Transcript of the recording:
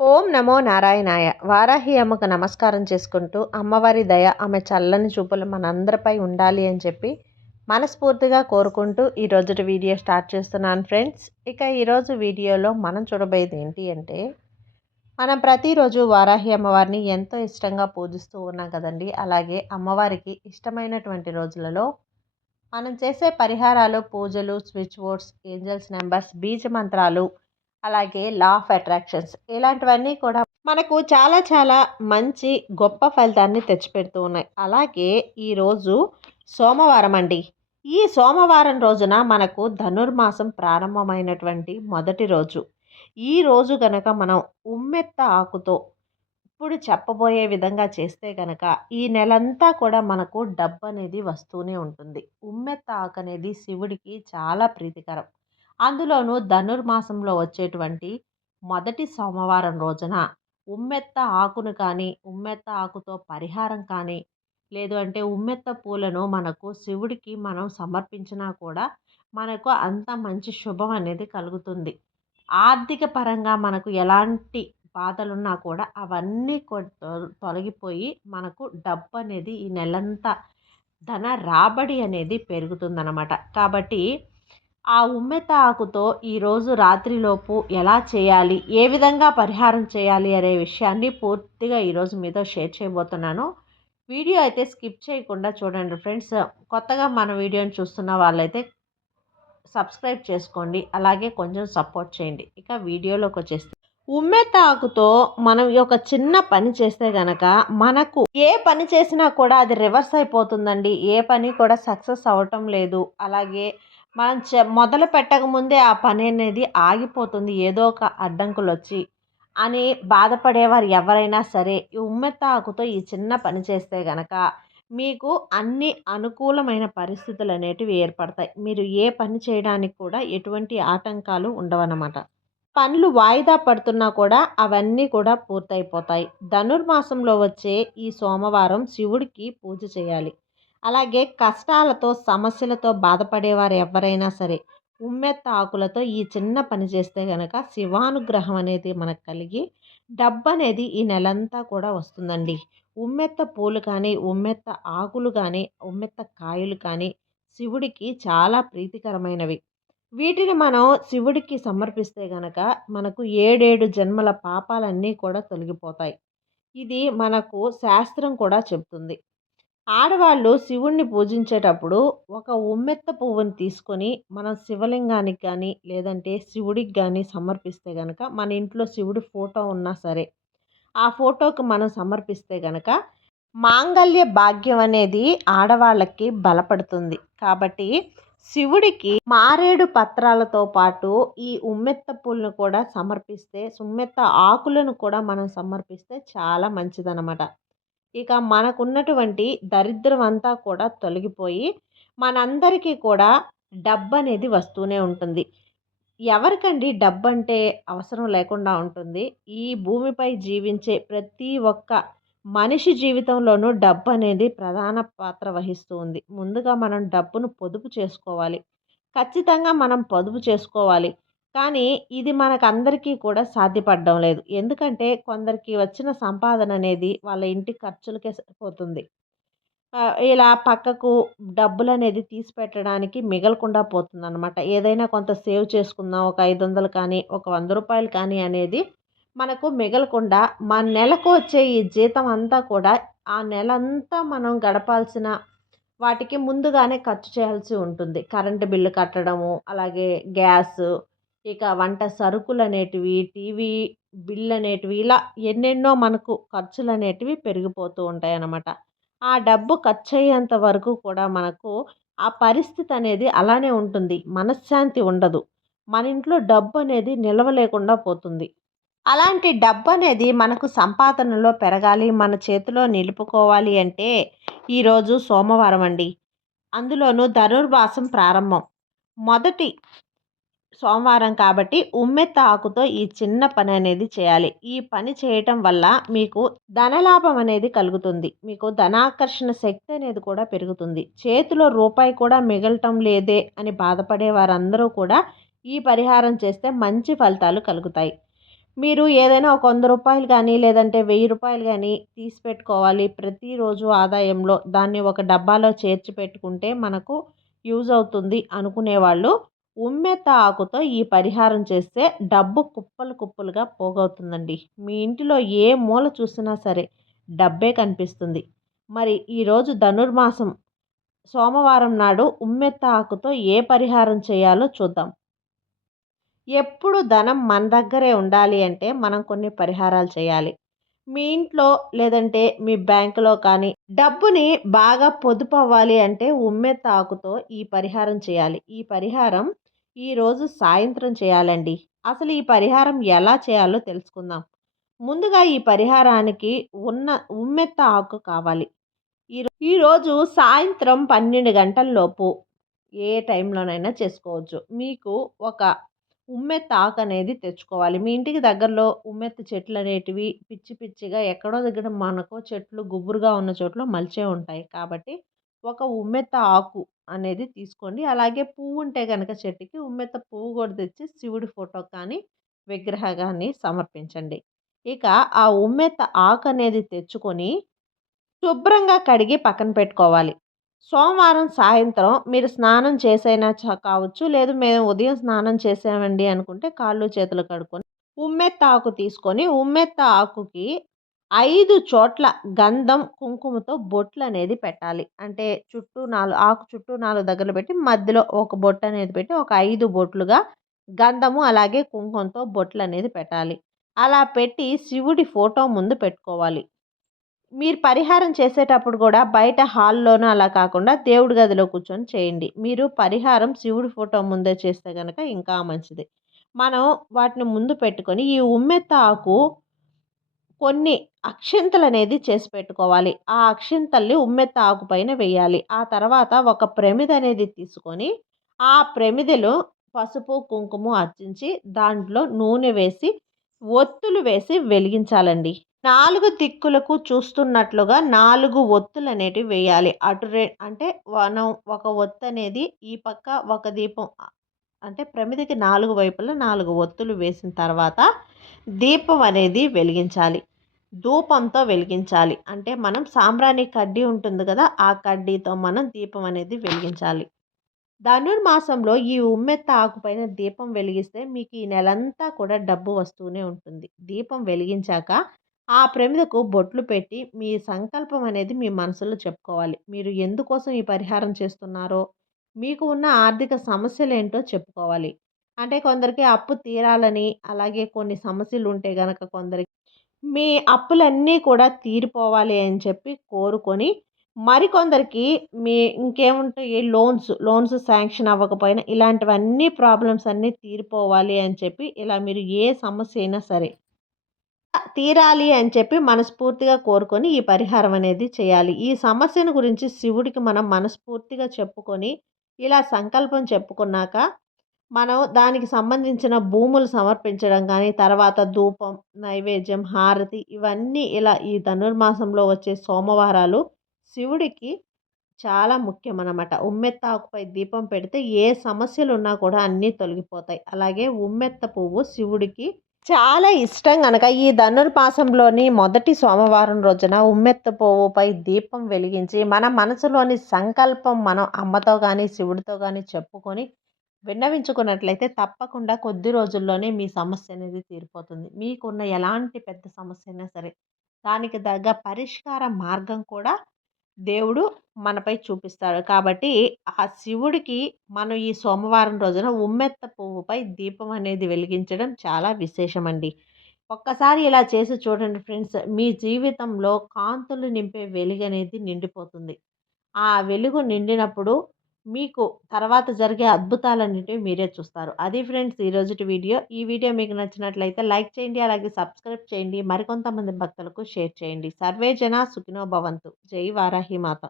ఓం నమో నారాయణాయ. వారాహి అమ్మకు నమస్కారం చేసుకుంటూ అమ్మవారి దయ ఆమె చల్లని చూపులు మనందరిపై ఉండాలి అని చెప్పి మనస్ఫూర్తిగా కోరుకుంటూ ఈ రోజుటి వీడియో స్టార్ట్ చేస్తున్నాను ఫ్రెండ్స్. ఇక ఈరోజు వీడియోలో మనం చూడబోయేది ఏంటి అంటే, మనం ప్రతిరోజు వారాహి అమ్మవారిని ఎంతో ఇష్టంగా పూజిస్తూ ఉన్నాం కదండి. అలాగే అమ్మవారికి ఇష్టమైనటువంటి రోజులలో మనం చేసే పరిహారాలు, పూజలు, స్విచ్ బోర్డ్స్, ఏంజల్స్ నెంబర్స్, బీజ మంత్రాలు, అలాగే లా ఆఫ్ అట్రాక్షన్స్ ఇలాంటివన్నీ కూడా మనకు చాలా చాలా మంచి గొప్ప ఫలితాన్ని తెచ్చిపెడుతూ ఉన్నాయి. అలాగే ఈరోజు సోమవారం అండి. ఈ సోమవారం రోజున మనకు ధనుర్మాసం ప్రారంభమైనటువంటి మొదటి రోజు. ఈ రోజు గనక మనం ఉమ్మెత్త ఆకుతో ఇప్పుడు చెప్పబోయే విధంగా చేస్తే గనక ఈ నెలంతా కూడా మనకు డబ్బు అనేది వస్తూనే ఉంటుంది. ఉమ్మెత్త ఆకు అనేది శివుడికి చాలా ప్రీతికరం. అందులోనూ ధనుర్మాసంలో వచ్చేటువంటి మొదటి సోమవారం రోజున ఉమ్మెత్త ఆకును కానీ, ఉమ్మెత్త ఆకుతో పరిహారం కానీ, లేదు అంటే ఉమ్మెత్త పూలను మనకు శివుడికి మనం సమర్పించినా కూడా మనకు అంత మంచి శుభం అనేది కలుగుతుంది. ఆర్థిక పరంగా మనకు ఎలాంటి బాధలున్నా కూడా అవన్నీ తొలగిపోయి మనకు డబ్బు అనేది ఈ నెలంతా ధన రాబడి అనేది పెరుగుతుందన్నమాట. కాబట్టి ఆ ఉమ్మెత్త ఆకుతో ఈరోజు రాత్రిలోపు ఎలా చేయాలి, ఏ విధంగా పరిహారం చేయాలి అనే విషయాన్ని పూర్తిగా ఈరోజు మీతో షేర్ చేయబోతున్నాను. వీడియో అయితే స్కిప్ చేయకుండా చూడండి ఫ్రెండ్స్. కొత్తగా మన వీడియోని చూస్తున్న వాళ్ళైతే సబ్స్క్రైబ్ చేసుకోండి. అలాగే కొంచెం సపోర్ట్ చేయండి. ఇక వీడియోలోకి వచ్చేస్తే, ఉమ్మెత్త ఆకుతో మనం ఒక చిన్న పని చేస్తే గనక మనకు ఏ పని చేసినా కూడా అది రివర్స్ అయిపోతుందండి. ఏ పని కూడా సక్సెస్ అవ్వటం లేదు. అలాగే మనం మొదలు పెట్టకముందే ఆ పని అనేది ఆగిపోతుంది, ఏదో ఒక అడ్డంకులు వచ్చి అని బాధపడేవారు ఎవరైనా సరే ఈ ఉమ్మెత్త ఆకుతో ఈ చిన్న పని చేస్తే గనక మీకు అన్ని అనుకూలమైన పరిస్థితులు అనేటివి ఏర్పడతాయి. మీరు ఏ పని చేయడానికి కూడా ఎటువంటి ఆటంకాలు ఉండవన్నమాట. పనులు వాయిదా పడుతున్నా కూడా అవన్నీ కూడా పూర్తయిపోతాయి. ధనుర్మాసంలో వచ్చే ఈ సోమవారం శివుడికి పూజ చేయాలి. అలాగే కష్టాలతో, సమస్యలతో బాధపడేవారు ఎవరైనా సరే ఉమ్మెత్త ఆకులతో ఈ చిన్న పని చేస్తే గనక శివానుగ్రహం అనేది మనకు కలిగి డబ్బు అనేది ఈ నెలంతా కూడా వస్తుందండి. ఉమ్మెత్త పూలు కానీ, ఉమ్మెత్త ఆకులు కానీ, ఉమ్మెత్త కాయలు కానీ శివుడికి చాలా ప్రీతికరమైనవి. వీటిని మనం శివుడికి సమర్పిస్తే గనక మనకు 7 జన్మల పాపాలన్నీ కూడా తొలగిపోతాయి. ఇది మనకు శాస్త్రం కూడా చెప్తుంది. ఆడవాళ్ళు శివుణ్ణి పూజించేటప్పుడు ఒక ఉమ్మెత్త పువ్వుని తీసుకొని మనం శివలింగానికి కానీ, లేదంటే శివుడికి కానీ సమర్పిస్తే గనక, మన ఇంట్లో శివుడి ఫోటో ఉన్నా సరే ఆ ఫోటోకి మనం సమర్పిస్తే గనక మాంగళ్య భాగ్యం అనేది ఆడవాళ్ళకి బలపడుతుంది. కాబట్టి శివుడికి మారేడు పత్రాలతో పాటు ఈ ఉమ్మెత్త పూలను కూడా సమర్పిస్తే, ఉమ్మెత్త ఆకులను కూడా మనం సమర్పిస్తే చాలా మంచిదన్నమాట. ఇక మనకున్నటువంటి దరిద్రం అంతా కూడా తొలగిపోయి మనందరికీ కూడా డబ్బు అనేది వస్తూనే ఉంటుంది. ఎవరికండి డబ్బంటే అవసరం లేకుండా ఉంటుంది? ఈ భూమిపై జీవించే ప్రతి ఒక్క మనిషి జీవితంలోనూ డబ్బు అనేది ప్రధాన పాత్ర వహిస్తూ ఉంది. ముందుగా మనం డబ్బును పొదుపు చేసుకోవాలి. ఖచ్చితంగా మనం పొదుపు చేసుకోవాలి. కానీ ఇది మనకందరికీ కూడా సాధ్యపడడం లేదు. ఎందుకంటే కొందరికి వచ్చిన సంపాదన అనేది వాళ్ళ ఇంటి ఖర్చులకే సరిపోతుంది. ఇలా పక్కకు డబ్బులనేది తీసి పెట్టడానికి మిగలకుండా పోతుందనమాట. ఏదైనా కొంత సేవ్ చేసుకుందాం, ఒక 500 కానీ, ఒక రూ. 100 కానీ అనేది మనకు మిగలకుండా మన నెలకు వచ్చే ఈ జీతం అంతా కూడా ఆ నెలంతా మనం గడపాల్సిన వాటికి ముందుగానే ఖర్చు చేయాల్సి ఉంటుంది. కరెంటు బిల్లు కట్టడము, అలాగే గ్యాసు, ఇక వంట సరుకులనేటివి, టీవీ బిల్లనేటివి, ఇలా ఎన్నెన్నో మనకు ఖర్చులనేటివి పెరిగిపోతూ ఉంటాయన్నమాట. ఆ డబ్బు ఖర్చయ్యేంత వరకు కూడా మనకు ఆ పరిస్థితి అనేది అలానే ఉంటుంది. మనశ్శాంతి ఉండదు. మన ఇంట్లో డబ్బు అనేది నిలవ లేకుండా పోతుంది. అలాంటి డబ్బు అనేది మనకు సంపాదనలో పెరగాలి, మన చేతిలో నిలుపుకోవాలి అంటే ఈరోజు సోమవారం అండి. అందులోనూ ధనుర్మాసం ప్రారంభం. మొదటి సోమవారం కాబట్టి ఉమ్మెత్త ఆకుతో ఈ చిన్న పని అనేది చేయాలి. ఈ పని చేయటం వల్ల మీకు ధనలాభం అనేది కలుగుతుంది. మీకు ధనాకర్షణ శక్తి అనేది కూడా పెరుగుతుంది. చేతిలో రూపాయి కూడా మిగలటం లేదే అని బాధపడే వారందరూ కూడా ఈ పరిహారం చేస్తే మంచి ఫలితాలు కలుగుతాయి. మీరు ఏదైనా ఒక రూ. 100 గానీ, లేదంటే రూ. 1000 గానీ తీసి పెట్టుకోవాలి. ప్రతిరోజు ఆదాయంలో దాన్ని ఒక డబ్బాలో చేర్చి పెట్టుకుంటే మనకు యూజ్ అవుతుంది అనుకునేవాళ్ళు, ఉమ్మెత్త ఆకుతో ఈ పరిహారం చేస్తే డబ్బు కుప్పలు కుప్పలుగా పోగవుతుందండి. మీ ఇంటిలో ఏ మూల చూసినా సరే డబ్బే కనిపిస్తుంది. మరి ఈరోజు ధనుర్మాసం సోమవారం నాడు ఉమ్మెత్త ఆకుతో ఏ పరిహారం చేయాలో చూద్దాం. ఎప్పుడు ధనం మన దగ్గరే ఉండాలి అంటే మనం కొన్ని పరిహారాలు చేయాలి. మీ ఇంట్లో లేదంటే మీ బ్యాంకులో కానీ డబ్బుని బాగా పొదుపు అవ్వాలి అంటే ఉమ్మెత్త ఆకుతో ఈ పరిహారం చేయాలి. ఈ పరిహారం ఈరోజు సాయంత్రం చేయాలండి. అసలు ఈ పరిహారం ఎలా చేయాలో తెలుసుకుందాం. ముందుగా ఈ పరిహారానికి ఉన్న ఉమ్మెత్త ఆకు కావాలి. ఈరోజు సాయంత్రం 12 గంటల లోపు ఏ టైంలోనైనా చేసుకోవచ్చు. మీకు ఒక ఉమ్మెత్త ఆకు అనేది తెచ్చుకోవాలి. మీ ఇంటికి దగ్గరలో ఉమ్మెత్త చెట్లు అనేటివి పిచ్చి పిచ్చిగా ఎక్కడో దగ్గర మనకు చెట్లు గుబురుగా ఉన్న చోట్ల మలిచే ఉంటాయి. కాబట్టి ఒక ఉమ్మెత్త ఆకు అనేది తీసుకోండి. అలాగే పువ్వు ఉంటే గనక చెట్టుకి ఉమ్మెత్త పువ్వు కూడా తెచ్చి శివుడి ఫోటో కానీ విగ్రహాన్ని సమర్పించండి. ఇక ఆ ఉమ్మెత్త ఆకు అనేది తెచ్చుకొని శుభ్రంగా కడిగి పక్కన పెట్టుకోవాలి. సోమవారం సాయంత్రం మీరు స్నానం చేసైనా కావచ్చు, లేదు మేము ఉదయం స్నానం చేసామండి అనుకుంటే కాళ్ళు చేతులు కడుక్కొని ఉమ్మెత్త ఆకు తీసుకొని ఉమ్మెత్త ఆకుకి 5 చోట్ల గంధం కుంకుమతో బొట్లు అనేది పెట్టాలి. అంటే చుట్టూ 4 ఆకు చుట్టూ 4 దగ్గర పెట్టి మధ్యలో ఒక బొట్టు అనేది పెట్టి ఒక 5 బొట్లుగా గంధము అలాగే కుంకుమతో బొట్లు అనేది పెట్టాలి. అలా పెట్టి శివుడి ఫోటో ముందు పెట్టుకోవాలి. మీరు పరిహారం చేసేటప్పుడు కూడా బయట హాల్లోనూ అలా కాకుండా దేవుడి గదిలో కూర్చొని చేయండి. మీరు పరిహారం శివుడి ఫోటో ముందే చేస్తే గనక ఇంకా మంచిది. మనం వాటిని ముందు పెట్టుకొని ఈ ఉమ్మెత్త ఆకు కొన్ని అక్షింతలనేది చేసి పెట్టుకోవాలి. ఆ అక్షింతల్ని ఉమ్మెత్త ఆకు పైన వేయాలి. ఆ తర్వాత ఒక ప్రమిద అనేది తీసుకొని ఆ ప్రమిదలో పసుపు, కుంకుమ అర్చించి దాంట్లో నూనె వేసి ఒత్తులు వేసి వెలిగించాలండి. 4 దిక్కులకు చూస్తున్నట్లుగా 4 ఒత్తులనేటివి వేయాలి. అంటే మనం ఒక ఒత్తనేది ఈ పక్క ఒక దీపం అంటే ప్రమిదకి 4 వైపులా 4 ఒత్తులు వేసిన తర్వాత దీపం అనేది వెలిగించాలి. ధూపంతో వెలిగించాలి. అంటే మనం సాంబ్రాణి కడ్డీ ఉంటుంది కదా! ఆ కడ్డీతో మనం దీపం అనేది వెలిగించాలి. ధనుర్మాసంలో ఈ ఉమ్మెత్త ఆకుపైన దీపం వెలిగిస్తే మీకు ఈ నెలంతా కూడా డబ్బు వస్తూనే ఉంటుంది. దీపం వెలిగించాక ఆ ప్రమిదకు బొట్లు పెట్టి మీ సంకల్పం అనేది మీ మనసులో చెప్పుకోవాలి. మీరు ఎందుకోసం ఈ పరిహారం చేస్తున్నారో, మీకు ఉన్న ఆర్థిక సమస్యలేంటో చెప్పుకోవాలి. అంటే కొందరికి అప్పు తీరాలని, అలాగే కొన్ని సమస్యలు ఉంటే గనక కొందరికి మీ అప్పులన్నీ కూడా తీరిపోవాలి అని చెప్పి కోరుకొని, మరికొందరికి మీ ఇంకేముంటాయి లోన్స్ శాంక్షన్ అవ్వకపోయినా ఇలాంటివన్నీ ప్రాబ్లమ్స్ అన్నీ తీరిపోవాలి అని చెప్పి ఇలా మీరు ఏ సమస్య అయినా సరే తీరాలి అని చెప్పి మనస్ఫూర్తిగా కోరుకొని ఈ పరిహారం అనేది చేయాలి. ఈ సమస్యను గురించి శివుడికి మనం మనస్ఫూర్తిగా చెప్పుకొని ఇలా సంకల్పం చెప్పుకున్నాక మనం దానికి సంబంధించిన భూములు సమర్పించడం కానీ, తర్వాత ధూపం, నైవేద్యం, హారతి ఇవన్నీ ఇలా ఈ ధనుర్మాసంలో వచ్చే సోమవారాలు శివుడికి చాలా ముఖ్యమనమాట. ఉమ్మెత్త ఆకుపై దీపం పెడితే ఏ సమస్యలున్నా కూడా అన్నీ తొలగిపోతాయి. అలాగే ఉమ్మెత్త పువ్వు శివుడికి చాలా ఇష్టం గనక ఈ ధనుర్మాసంలోని మొదటి సోమవారం రోజున ఉమ్మెత్త పువ్వుపై దీపం వెలిగించి మన మనసులోని సంకల్పం మనం అమ్మతో కానీ శివుడితో కానీ చెప్పుకొని విన్నవించుకున్నట్లయితే తప్పకుండా కొద్ది రోజుల్లోనే మీ సమస్య అనేది తీరిపోతుంది. మీకున్న ఎలాంటి పెద్ద సమస్య అయినా సరే దానికి తగ్గ పరిష్కార మార్గం కూడా దేవుడు మనపై చూపిస్తాడు. కాబట్టి ఆ శివుడికి మనం ఈ సోమవారం రోజున ఉమ్మెత్త పువ్వుపై దీపం అనేది వెలిగించడం చాలా విశేషమండి. ఒక్కసారి ఇలా చేసి చూడండి ఫ్రెండ్స్. మీ జీవితంలో కాంతులు నింపే వెలుగు అనేది నిండిపోతుంది. ఆ వెలుగు నిండినప్పుడు మీకు తర్వాత జరిగే అద్భుతాలన్నిటివి మీరే చూస్తారు. అది ఫ్రెండ్స్ ఈరోజుటి వీడియో. ఈ వీడియో మీకు నచ్చినట్లయితే లైక్ చేయండి. అలాగే సబ్స్క్రైబ్ చేయండి. మరికొంతమంది భక్తులకు షేర్ చేయండి. సర్వే జన సుఖినో భవంతు. జై వారాహి మాత.